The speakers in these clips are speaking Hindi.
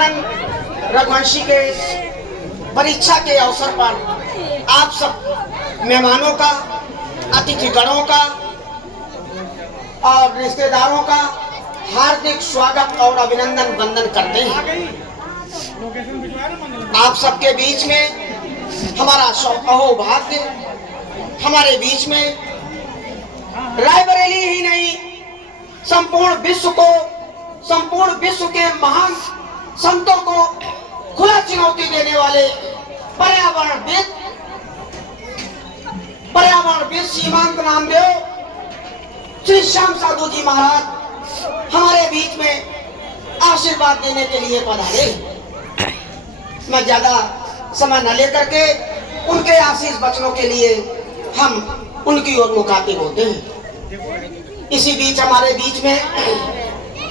आनंद रघुवंशी के परीक्षा के अवसर पर आप सब मेहमानों का, अतिथिगणों का और रिश्तेदारों का हार्दिक स्वागत और अभिनंदन वंदन करते हैं। आप सबके बीच में हमारा सौभाग्य, हमारे बीच में रायबरेली ही नहीं संपूर्ण विश्व के महान संतों को खुला चुनौती देने वाले पर्यावरणविद सीमांत नामदेव श्री श्याम साधु जी महाराज हमारे बीच में आशीर्वाद देने के लिए पधारे। मैं ज्यादा समय न लेकर के उनके आशीष वचनों के लिए हम उनकी ओर मुखातिब होते हैं। इसी बीच हमारे बीच में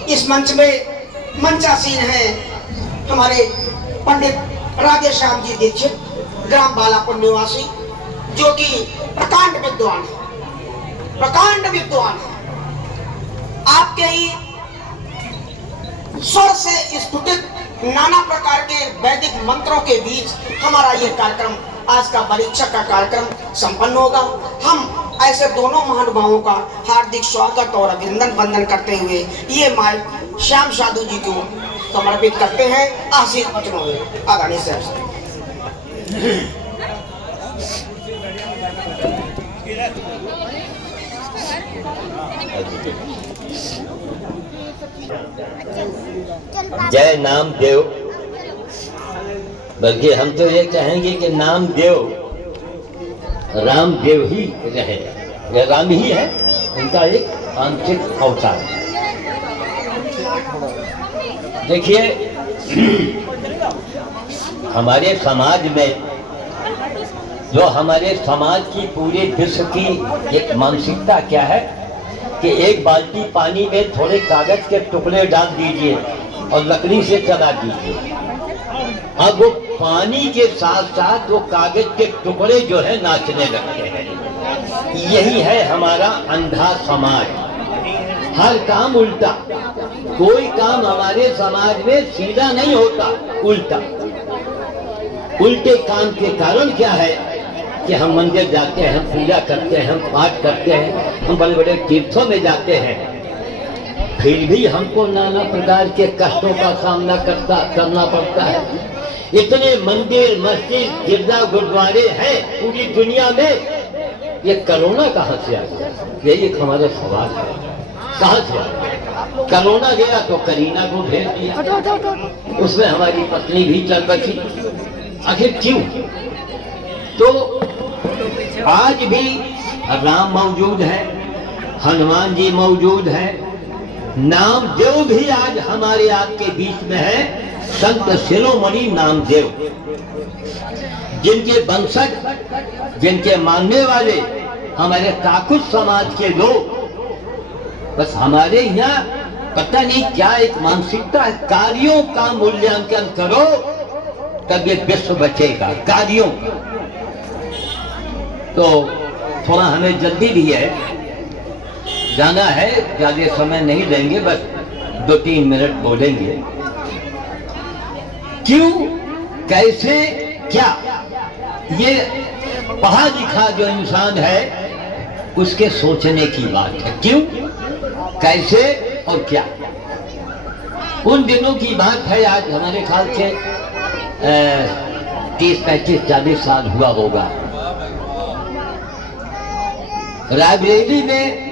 इस मंच में मंचासीन है हमारे पंडित राधे श्याम जी दीक्षित, ग्राम बालापुर निवासी, जो कि प्रकांड विद्वान है। आपके ही स्वर से स्फुटित नाना प्रकार के वैदिक मंत्रों के बीच हमारा ये कार्यक्रम, आज का परीक्षा का कार्यक्रम संपन्न होगा। हम ऐसे दोनों महानुभावों का हार्दिक स्वागत और अभिनंदन वंदन करते हुए ये माइक श्याम साधु जी को समर्पित करते हैं आशीष वचनों में। आदरणीय साहब जय नामदेव, बल्कि हम तो ये कहेंगे कि नामदेव रामदेव ही रहे। यह राम ही है, उनका एक आंशिक अवतार। देखिए, हमारे समाज में जो हमारे समाज की पूरे विश्व की एक मानसिकता क्या है कि एक बाल्टी पानी में थोड़े कागज के टुकड़े डाल दीजिए और लकड़ी से चला दीजिए। अब वो पानी के साथ साथ वो कागज के टुकड़े जो है नाचने लगते हैं। यही है हमारा अंधा समाज। हर काम उल्टा, कोई काम हमारे समाज में सीधा नहीं होता, उल्टा। उल्टे काम के कारण क्या है कि हम मंदिर जाते हैं, हम पूजा करते हैं, हम पाठ करते हैं, हम बड़े बड़े तीर्थों में जाते हैं, फिर भी हमको नाना प्रकार के कष्टों का सामना करना पड़ता है। इतने मंदिर, मस्जिद, गिरजा, गुरुद्वारे हैं पूरी दुनिया में, ये कोरोना कहाँ से आ गया? यही एक हमारा सवाल है, कहाँ से आ गया? कोरोना गया तो करीना को भेज दिया, उसमें हमारी पत्नी भी चल बची। आखिर क्यों? तो आज भी राम मौजूद है, हनुमान जी मौजूद है, नामदेव भी आज हमारे आपके बीच में है। संत शिरोमणि नामदेव, जिनके वंशज, जिनके मानने वाले हमारे काकुट समाज के लोग, बस हमारे यहाँ पता नहीं क्या एक मानसिकता है, कार्यों का मूल्यांकन करो तब ये विश्व बचेगा, कार्यों का। तो थोड़ा हमें जल्दी भी है, जाना है, ज्यादा समय नहीं लेंगे, बस 2-3 मिनट बोलेंगे। क्यों, कैसे, क्या, ये पढ़ा लिखा जो इंसान है उसके सोचने की बात है। क्यों, कैसे और क्या। उन दिनों की बात है, आज हमारे ख्याल से 30-35-40 साल हुआ होगा। रायबरेली में,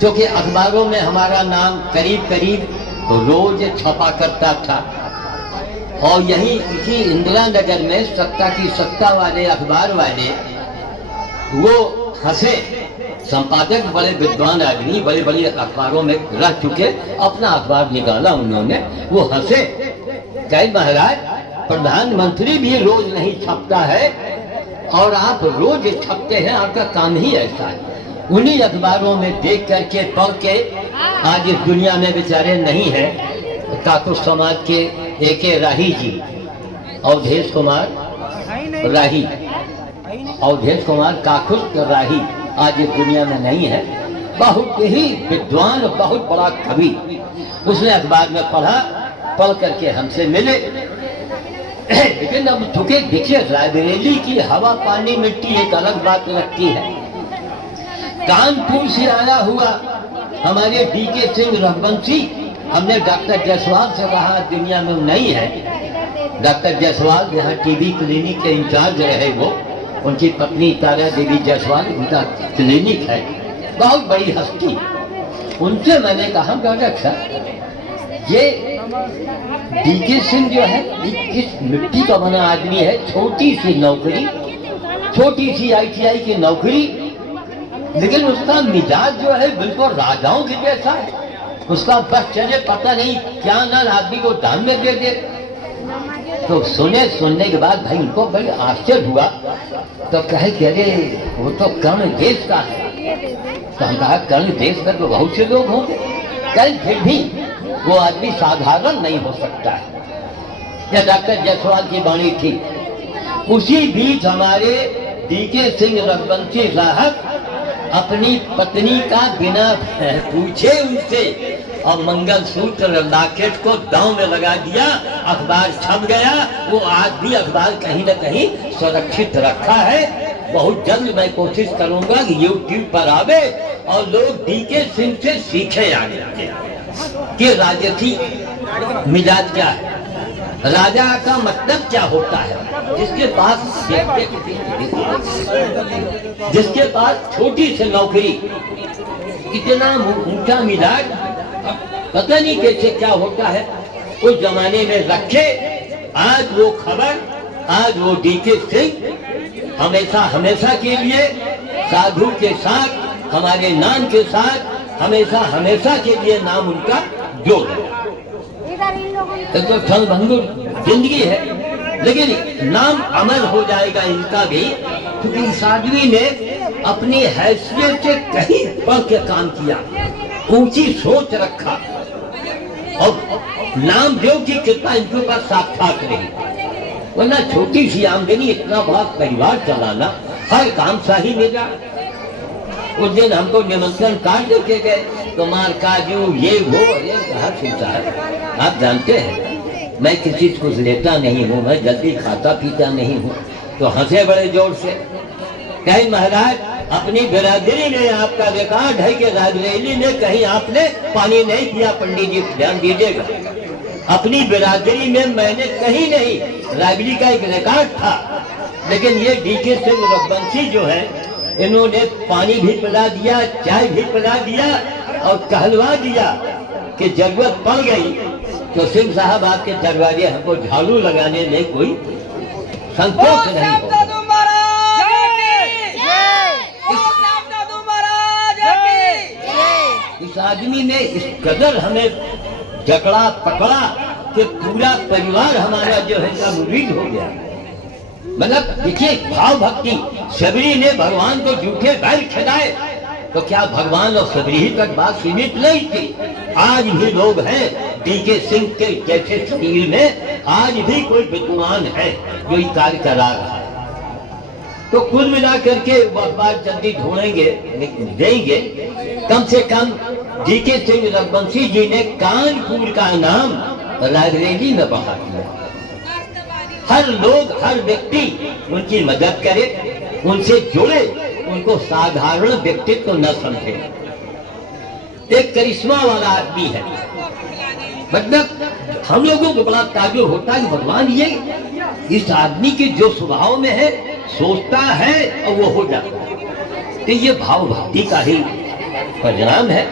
जो कि अखबारों में हमारा नाम करीब करीब रोज छपा करता था, और यही इसी इंदिरा नगर में सत्ता की सत्ता वाले अखबार वाले वो हंसे, संपादक बड़े विद्वान आदमी, बड़े बड़े अखबारों में रह चुके, अपना अखबार निकाला उन्होंने, वो हंसे, कहे महाराज प्रधानमंत्री भी रोज नहीं छपता है और आप रोज छपते हैं, आपका काम ही ऐसा है। उन्हीं अखबारों में देख करके, पढ़ के आज इस दुनिया में बेचारे नहीं है। काकुट समाज के एके राही जी, अवधेश कुमार राही, अवधेश कुमार काकुट राही आज इस दुनिया में नहीं है। बहुत ही विद्वान, बहुत बड़ा कवि। उसने अखबार में पढ़ा पढ़ करके हमसे मिले। लेकिन अब चूंकि देखिए रायबरेली की हवा पानी मिट्टी एक अलग बात रखती है। कानपुर से आया हुआ हमारे डीके सिंह रघुवंशी, हमने डॉक्टर जायसवाल से कहा दुनिया में नहीं है। डॉक्टर जायसवाल यहाँ टीबी क्लिनिक के इंचार्ज रहे, वो उनकी पत्नी तारा देवी जायसवाल, उनका क्लिनिक है, बहुत बड़ी हस्ती। उनसे मैंने कहा डॉक्टर साहब ये डीके सिंह जो है इस मिट्टी का बना आदमी है, छोटी सी नौकरी, छोटी सी ITI की नौकरी, लेकिन उसका मिजाज जो है बिल्कुल राजाओं के जैसा है। उसका बस चले पता नहीं क्या ना आदमी को दान में दे दे। तो सुनने के बाद भाई उनको बड़ी आश्चर्य हुआ। तो कहे कि अरे वो तो कर्ण देश का है। तो हम कहा कर्ण देश में तो बहुत से लोग होंगे, कल फिर भी वो आदमी साधारण नहीं हो सकता है। यह डॉक्टर जायसवाल की वाणी थी। उसी बीच हमारे डीके सिंह रघुवंशी साहब अपनी पत्नी का बिना पूछे उनसे और मंगलसूत्र लॉकेट को दांव में लगा दिया। अखबार छप गया, वो आज भी अखबार कहीं न कहीं सुरक्षित रखा है। बहुत जल्द मैं कोशिश करूंगा कि YouTube पर आवे और लोग डीके सिंह से सीखे आगे कि राजसी मिजाज क्या है, राजा का मतलब क्या होता है। जिसके पास छोटी सी नौकरी, इतना ऊंचा मिजाज, पता नहीं कैसे क्या होता है। उस जमाने में रखे आज वो खबर, आज वो डीके सिंह हमेशा हमेशा के लिए साधु के साथ, हमारे नाम के साथ हमेशा हमेशा के लिए नाम उनका जोड़ है। तो क्षणभंगुर जिंदगी है, लेकिन नाम अमर हो जाएगा इनका भी, क्योंकि इस आदमी ने अपनी हैसियत से कहीं बढ़ के काम किया, ऊंची सोच रखा और नामदेव की कृपा इनके ऊपर साक्षात रही। वरना छोटी सी आमदनी, इतना बड़ा परिवार चलाना, हर काम शाही मिला। उस दिन हमको निमंत्रण कार्ड देके गए, तो मार काजू ये वो, अरे कहा सुनता है। आप जानते हैं मैं किसी को लेता नहीं हूँ, मैं जल्दी खाता पीता नहीं हूँ। तो हंसे बड़े जोर से, कहीं महाराज अपनी बिरादरी में आपका रिकॉर्ड है कि रायबरेली में कहीं आपने पानी नहीं पिया, पंडित जी ध्यान दीजिएगा। अपनी बिरादरी में मैंने कहीं नहीं, रायबरेली का एक रिकॉर्ड था। लेकिन ये डीके सिंह रघुवंशी जो है, इन्होंने पानी भी पिला दिया, चाय भी पिला दिया और कहलवा दिया कि जरूरत पड़ गई तो सिंह साहब आपके दरवाजे हमको झाड़ू लगाने में कोई संकोच नहीं हो। इस आदमी ने इस कदर हमें जकड़ा पकड़ा कि पूरा परिवार हमारा जो है सब मुरीद हो गया। मतलब देखिए भाव भक्ति, शबरी ने भगवान को झूठे बैल खिलाए, तो क्या भगवान और शबरी ही तक बात सीमित नहीं थी। आज भी लोग हैं डीके सिंह के जैसे शरीर में, आज भी कोई विद्वान है जो ये कार्य करा रहा है। तो कुल मिला करके बात जल्दी ढूंढेंगे देंगे। कम से कम डीके सिंह रघुवंशी जी ने कानपुर का नाम रायबरेली में बढ़ा दिया। हर लोग, हर व्यक्ति उनकी मदद करे, उनसे जुड़े, उनको साधारण व्यक्तित्व न समझे। एक करिश्मा वाला आदमी है। मतलब हम लोगों को बड़ा ताज्जुब होता है भगवान ये इस आदमी के जो स्वभाव में है, सोचता है और वो हो जाता है। तो ये भाव भक्ति का ही परिणाम है।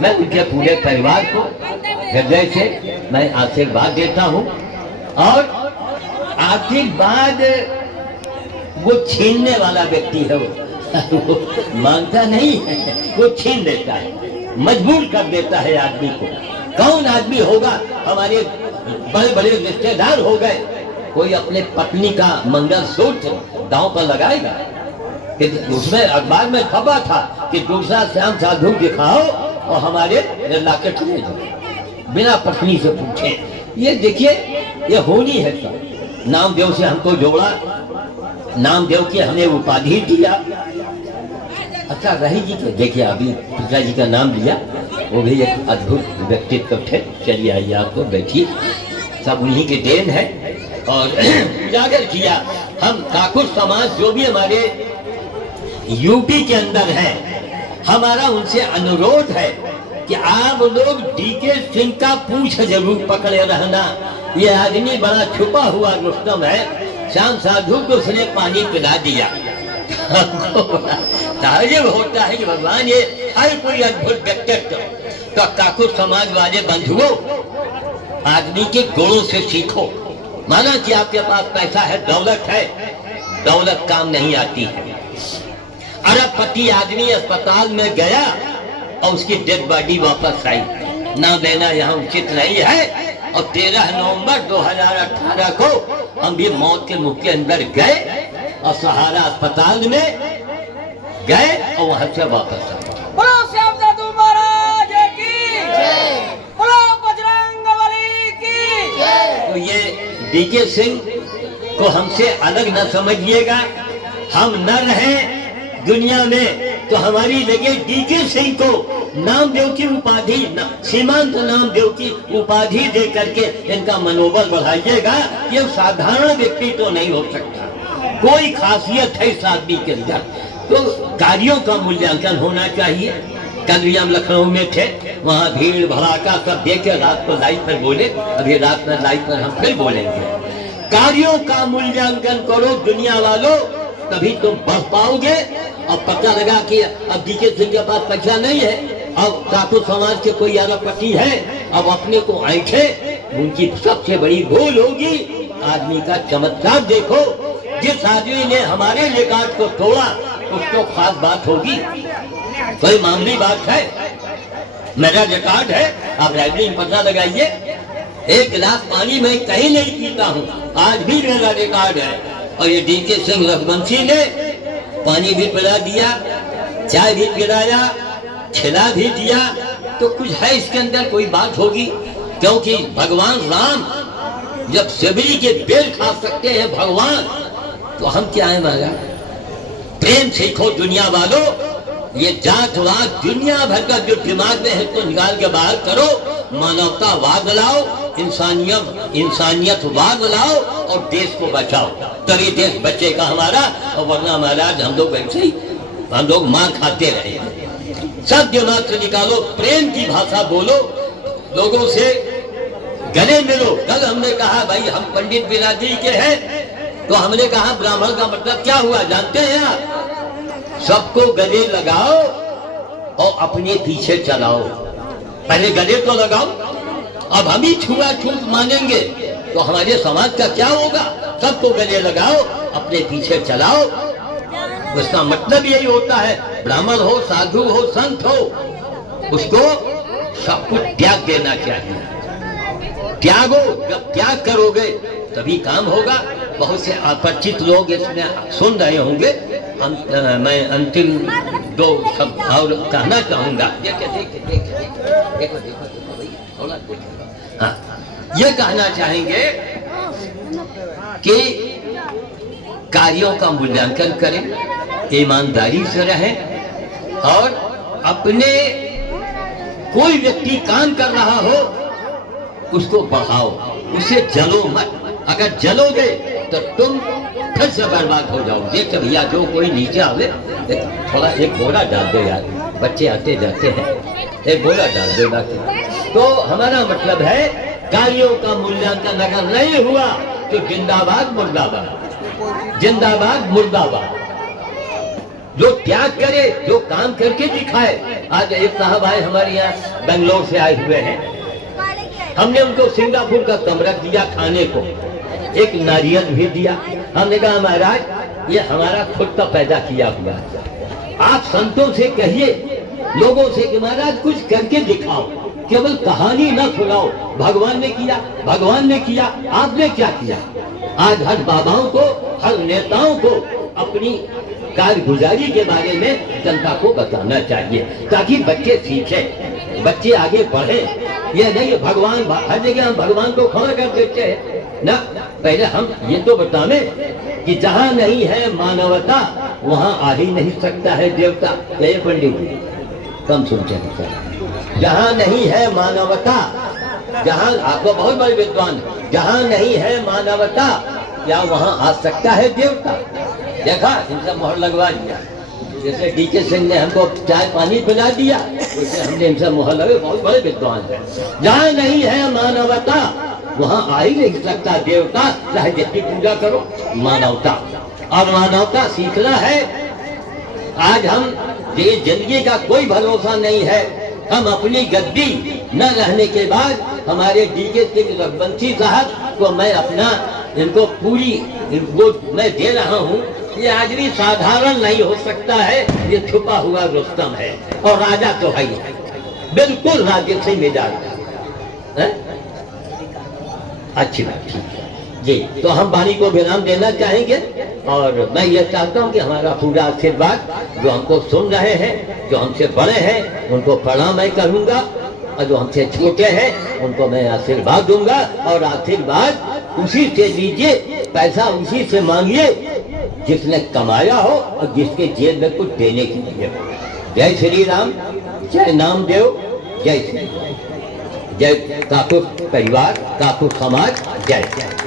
मैं उनके पूरे परिवार को हृदय से मैं आशीर्वाद देता हूँ। और आशीर्वाद वो छीनने वाला व्यक्ति है, वो मांगता नहीं है, वो छीन लेता है, मजबूर कर देता है आदमी को। कौन आदमी होगा, हमारे बड़े बड़े रिश्तेदार हो गए, कोई अपने पत्नी का मंगलसूत्र दांव पर लगाएगा? कि उसमें अखबार में खबर था कि दूसरा श्याम साधु दिखाओ और हमारे लॉकेट ले जाओ, बिना पत्नी से पूछे। ये देखिए ये होनी है सब। नामदेव से हमको जोड़ा, नामदेव की हमें उपाधि दिया। अच्छा रही जी के देखिए, अभी पिता जी का नाम लिया, वो भी एक अद्भुत व्यक्तित्व थे। चलिए आइए, आपको बैठिए, सब उन्हीं की देन है। और उजागर किया हम ठाकुर समाज जो भी हमारे यूपी के अंदर है, हमारा उनसे अनुरोध है कि आप लोग डीके सिंह का पूछ जरूर पकड़े रहना। ये आदमी बड़ा छुपा हुआ रुस्तम है। श्याम साधु को उसने पानी पिला दिया। ताज्जुब होता है कि भगवान ये हर कोई अद्भुत व्यक्तित्व। तो ठाकुर समाज वाले बंधुओं, आदमी के गुणों से सीखो। माना कि आपके पास पैसा है, दौलत है, दौलत काम नहीं आती है। अरबपति आदमी अस्पताल में गया और उसकी डेड बॉडी वापस आई। ना देना यहाँ उचित नहीं है। और 13 नवंबर 2018 को हम भी मौत के मुख के अंदर गए और सहारा अस्पताल में गए और वहां से वापस आए। बोलो श्याम साधु महाराज की जय, बोलो बजरंगबली की जय। तो ये डीके सिंह को हमसे अलग न समझिएगा। हम न रहें दुनिया में तो हमारी जगह डीके सिंह को नामदेव की उपाधि, सीमांत नामदेव की उपाधि दे करके इनका मनोबल बढ़ाइएगा। ये साधारण व्यक्ति तो नहीं हो सकता, कोई खासियत है इस आदमी के अंदर। तो कार्यों का मूल्यांकन होना चाहिए। कल भी हम लखनऊ में थे, वहाँ भीड़ भड़ाका सब देखे, रात को लाइव पर बोले, अभी रात में लाइव पर हम फिर बोलेंगे। कार्यों का मूल्यांकन करो दुनिया वालों, तभी तुम बढ़ पाओगे। अब पता लगा कि अब डीके सिंह के पास पैसा नहीं है, अब ठाकुर समाज के कोई अरबपति है, अब अपने को ऐंठे, उनकी सबसे बड़ी भूल होगी। आदमी का चमत्कार देखो, जिस आदमी ने हमारे रिकॉर्ड को तोड़ा उसको खास बात होगी, कोई मामूली बात है। मेरा रिकॉर्ड है, आप लाइब्रेरी में पता लगाइए, 1 गिलास पानी मैं कहीं नहीं पीता हूँ, आज भी मेरा रिकॉर्ड है। और ये डीके सिंह रघुवंशी ने पानी भी पिला दिया, चाय भी पिलाया, खिला भी दिया, तो कुछ है इसके अंदर, कोई बात होगी। क्योंकि भगवान राम जब सबरी के बेल खा सकते हैं भगवान, तो हम क्या है महाराज। प्रेम सीखो दुनिया वालों, ये जातवाद दुनिया भर का जो दिमाग में है तो निकाल के बाहर करो। मानवतावाद लाओ, इंसानियतवाद लाओ और देश को बचाओ, तभी देश बचेगा हमारा। और वरना महाराज हम लोग वैसे ही हम लोग मार खाते रहे। सब दिमाग से निकालो, प्रेम की भाषा बोलो, लोगों से गले मिलो। कल हमने कहा भाई हम पंडित बिरादरी के हैं, तो हमने कहा ब्राह्मण का मतलब क्या हुआ जानते हैं आप? सबको गले लगाओ और अपने पीछे चलाओ। पहले गले तो लगाओ, अब हम ही छुआछूत मानेंगे तो हमारे समाज का क्या होगा? सबको गले लगाओ, अपने पीछे चलाओ। उसका मतलब यही होता है, ब्राह्मण हो, साधु हो, संत हो, उसको सब कुछ त्याग देना चाहिए। त्यागो, जब त्याग करोगे तभी काम होगा। बहुत से अपरिचित लोग इसमें सुन रहे होंगे। मैं अंतिम 2 शब्द और कहना चाहूंगा। हाँ, ये कहना चाहेंगे कि कार्यों का मूल्यांकन करें, ईमानदारी से रहें और अपने कोई व्यक्ति काम कर रहा हो उसको बढ़ाओ, उसे जलो मत। अगर जलोगे तो तुम फिर से बर्बाद हो जाओ। देख भैया, जो कोई नीचे आवे थोड़ा एक बोरा डाल दो यार, बच्चे आते जाते हैं, एक बोरा डाल दो बाकी। तो हमारा मतलब है कार्यों का मूल्यांकन अगर नहीं हुआ तो जिंदाबाद मुर्दाबाद, जिंदाबाद मुर्दाबाद। जो त्याग करे, जो काम करके दिखाए। आज एक साहब आए हमारे यहाँ बेंगलोर से आए हुए हैं, हमने उनको सिंगापुर का कमरा दिया खाने को, एक नारियल भी दिया। हमने कहा महाराज ये हमारा खुद का पैदा किया हुआ है, आप संतों से कहिए, लोगों से कि महाराज कुछ करके दिखाओ, केवल कहानी न सुनाओ। भगवान ने किया, भगवान ने किया, आपने क्या किया? आज हर बाबाओं को, हर नेताओं को अपनी कारगुजारी के बारे में जनता को बताना चाहिए, ताकि बच्चे सीखे, बच्चे आगे बढ़े। ये नहीं भगवान, हर जगह हम भगवान को खड़ा कर देते हैं ना। पहले हम ये तो बताने कि जहाँ नहीं है मानवता वहाँ आ ही नहीं सकता है देवता। ये पंडित जी कम सुनते हैं। जहाँ नहीं है मानवता, जहाँ आपको बहुत बड़े विद्वान, जहाँ नहीं है मानवता क्या वहाँ आ सकता है देवता? देखा, इनसे मोहर लगवा दिया। जैसे डीके सिंह ने हमको चाय पानी पिला दिया, वैसे हमने इनसे मोहर लगे, बहुत बड़े विद्वान है। जहाँ नहीं है मानवता वहाँ आ ही नहीं सकता देवता, चाहे जितनी पूजा करो। मानवता, और मानवता सीखना है। आज हम ये जिंदगी का कोई भरोसा नहीं है। हम अपनी गद्दी न रहने के बाद हमारे डीके सिंह रघुवंशी साहब को मैं अपना इनको पूरी इनको मैं दे रहा हूँ। ये आदमी साधारण नहीं हो सकता है, ये छुपा हुआ रुस्तम है और राजा तो है ही, बिल्कुल राज्य से मिजाज है। अच्छी बात, ठीक है जी। तो हम वाणी को विराम देना चाहेंगे और मैं ये चाहता हूँ कि हमारा पूरा आशीर्वाद जो हमको सुन रहे हैं, जो हमसे बड़े हैं उनको प्रणाम मैं करूँगा और जो हमसे छोटे हैं उनको मैं आशीर्वाद दूंगा। और आशीर्वाद उसी से दीजिए, पैसा उसी से मांगिए जिसने कमाया हो और जिसके जेब में कुछ देने के लिए हो। जय श्री राम, जय नामदेव, जय श्री राम, जय काकुर परिवार, काकुर समाज, जय जय।